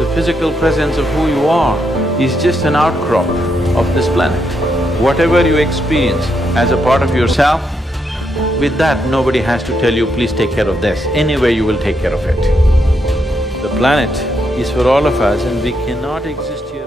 The physical presence of who you are is just an outcrop of this planet. Whatever you experience as a part of yourself, with that nobody has to tell you, please take care of this. Anyway, you will take care of it. The planet is for all of us and we cannot exist here